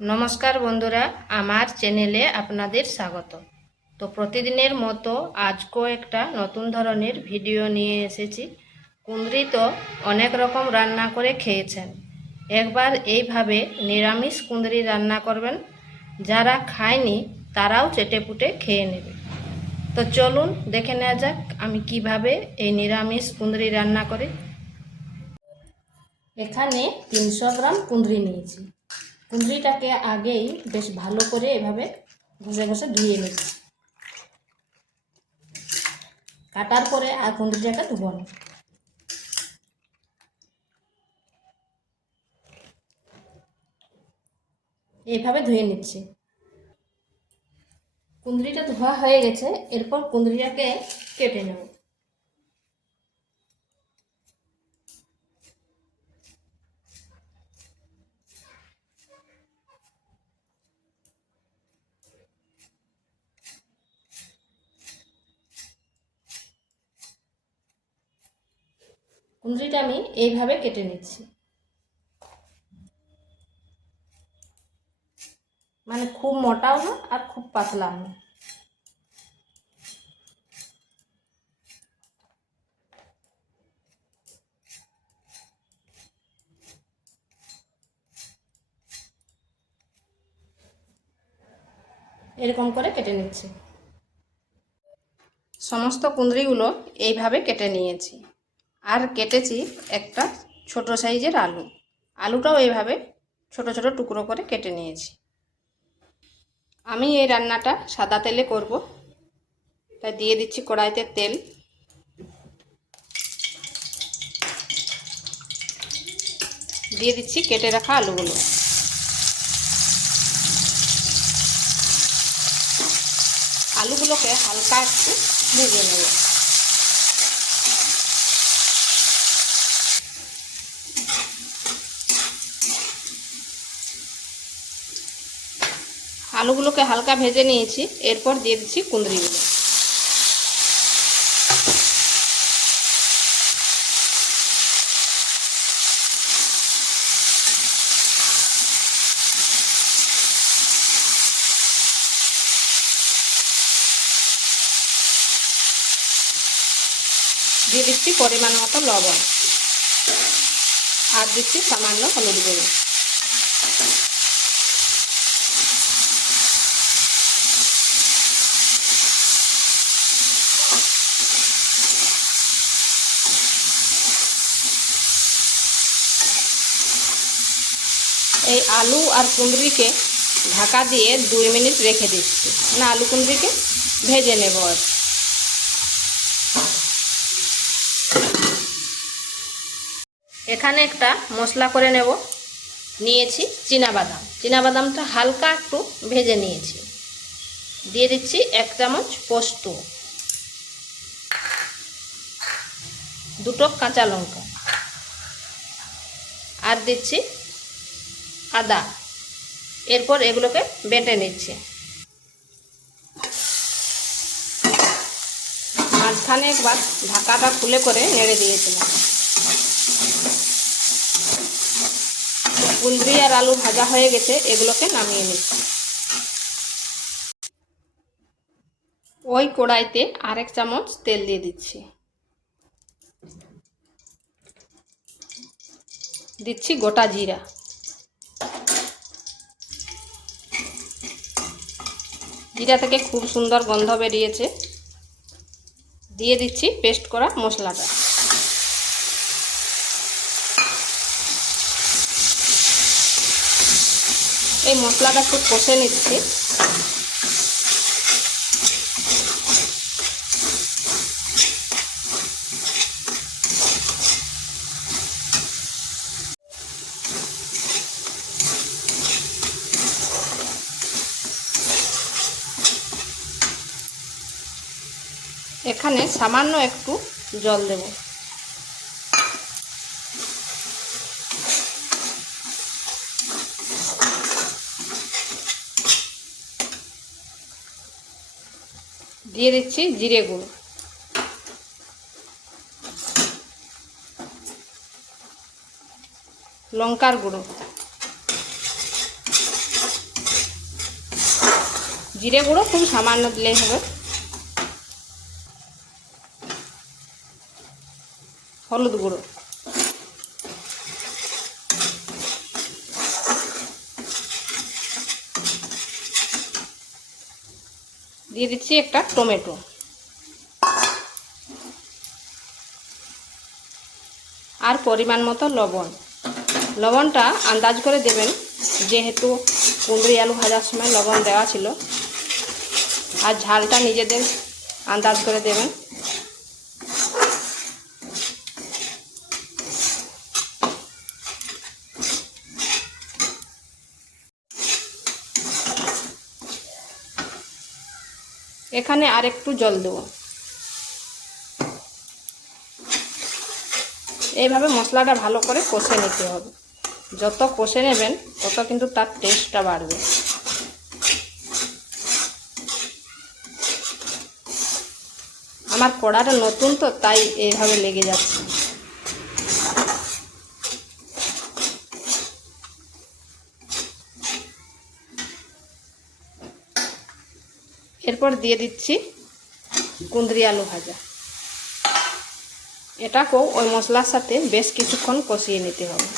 নমস্কার বন্ধুরা, আমার চ্যানেলে আপনাদের স্বাগত। তো প্রতিদিনের মতো আজকেও একটা নতুন ধরনের ভিডিও নিয়ে এসেছি। কুঁদরি তো অনেক রকম রান্না করে খেয়েছেন, একবার এইভাবে নিরামিষ কুঁদরি রান্না করবেন, যারা খায়নি তারাও চেটেপুটে খেয়ে নেবে। তো চলুন দেখে নেওয়া যাক আমি কিভাবে এই নিরামিষ কুঁদরি রান্না করি। এখানে 300 গ্রাম কুঁদরি নিয়েছি। কুঁদরিটাকে আগেই বেশ ভালো করে এভাবে ঘষে ঘষে ধুয়ে নিচ্ছি। কাটার পরে আর কুঁদরিটাকে ধুবো না। এইভাবে ধুয়ে নিচ্ছি। কুঁদরিটা ধোয়া হয়ে গেছে, এরপর কুঁদরিটাকে কেটে নেব। কুঁদরিটা আমি এইভাবে কেটে নিচ্ছি, মানে খুব মোটাও না আর খুব পাতলাও না। এরকম করে কেটে নিচ্ছি। সমস্ত কুঁদরিগুলো এইভাবে কেটে নিয়েছি। আর কেটেছি একটা ছোট সাইজের আলু। আলুটাও এইভাবে ছোট ছোট টুকরো করে কেটে নিয়েছি। আমি এই রান্নাটা সাদা তেলে করব, তাই দিয়ে দিচ্ছি কড়াইতে তেল। দিয়ে দিচ্ছি কেটে রাখা আলুগুলো। আলুগুলোকে হালকা একটু ভেজে নেব। আলুগুলোকে হালকা ভেজে নিয়েছি, এরপর দিয়ে দিচ্ছি কুঁদরিগুলো। দিয়ে দিচ্ছি পরিমাণ মতো লবণ, আর দিচ্ছি সামান্য হলুদ গুঁড়ো। এই আলু আর কুঁদরিকে ঢাকা দিয়ে 2 মিনিট রেখে দিচ্ছি, না আলু কুঁদরিকে ভেজে নেব। আর এখানে একটা মশলা করে নেব। নিয়েছি চীনাবাদামটা হালকা একটু ভেজে নিয়েছি। দিয়ে দিচ্ছি 1 চামচ পোস্ত, 2টো কাঁচা লঙ্কা, আর দিচ্ছি আদা। এরপর এগুলোকে বেটে নিচ্ছি। মাঝখানে একবার ঢাকাটা খুলে করে নেড়ে দিয়েছিলাম। কুঁদরি আর আলু ভাজা হয়ে গেছে, এগুলোকে নামিয়ে নিচ্ছি। ওই কড়াইতে আর 1 চামচ তেল দিয়ে দিচ্ছি। দিচ্ছি গোটা জিরা, জিরা থেকে খুব সুন্দর গন্ধ বেরিয়েছে। দিয়ে দিচ্ছি পেস্ট করা মশলাটা। এই মশলাটা খুব কষে নিচ্ছি। এখানে সামান্য একটু জল দেব। দিয়ে দিচ্ছি জিরে গুঁড়ো, লঙ্কার গুঁড়ো, জিরে গুঁড়ো খুব সামান্য দিলেই হবে। হলুদ গুঁড়ো, দিয়ে দিচ্ছি একটা টমেটো, আর পরিমাণ মতো লবণ। লবণটা আন্দাজ করে দেবেন, যেহেতু কুঁদরি আলু ভাজার সময় লবণ দেওয়া ছিল। আর ঝালটা নিজেদের আন্দাজ করে দেবেন। এখানে আর একটু জল দেব। এইভাবে মশলাটা ভালো করে কষে নিতে হবে। যত কষে নেবেন তত কিন্তু তার টেস্টটা বাড়বে। আমার কড়াটা নতুন তো, তাই এইভাবে লেগে যাচ্ছে। এরপর দিয়ে দিচ্ছি কুঁদরি আলু ভাজা। এটাকেও ওই মশলার সাথে বেশ কিছুক্ষণ কষিয়ে নিতে হবে।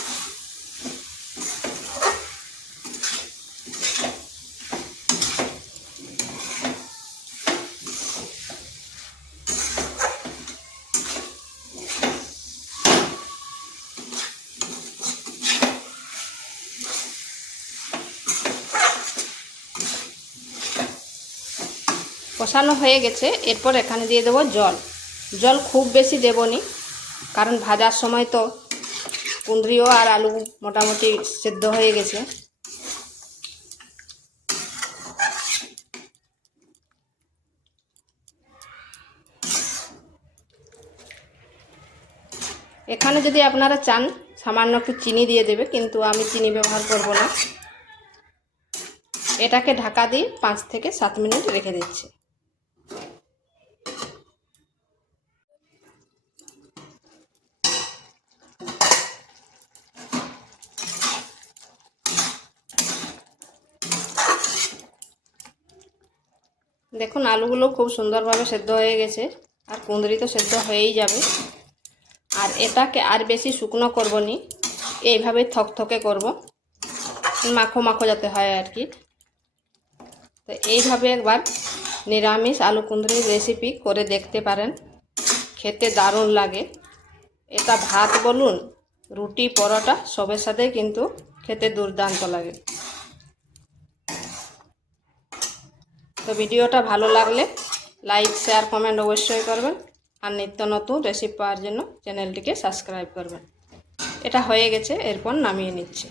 কষানো হয়ে গেছে। এরপর এখানে দিয়ে দেবো জল। জল খুব বেশি দেবনি, কারণ ভাজার সময় তো কুঁদরিও আর আলু মোটামুটি সেদ্ধ হয়ে গেছে। এখানে যদি আপনারা চান সামান্য একটু চিনি দিয়ে দেবে, কিন্তু আমি চিনি ব্যবহার করব না। এটাকে ঢাকা দিয়ে 5 থেকে 7 মিনিট রেখে দিচ্ছি। দেখুন আলুগুলো খুব সুন্দরভাবে সেদ্ধ হয়ে গেছে, আর কুঁদরি তো সেদ্ধ হয়েই যাবে। আর এটাকে আর বেশি শুকনো করব নি, এইভাবে থকথকে করব, মাখো মাখো যাতে হয় আর কি। তো এইভাবে একবার নিরামিষ আলু কুঁদরির রেসিপি করে দেখতে পারেন, খেতে দারুণ লাগে। এটা ভাত বলুন, রুটি, পরোটা সবের সাথেই কিন্তু খেতে দুর্দান্ত লাগে। তো ভিডিওটা ভালো লাগলে লাইক, শেয়ার, কমেন্ট অবশ্যই করবেন। আর নিত্য নতুন রেসিপি পাওয়ার জন্য চ্যানেলটিকে সাবস্ক্রাইব করবেন। এটা হয়ে গেছে, এরপর নামিয়ে নিচ্ছি।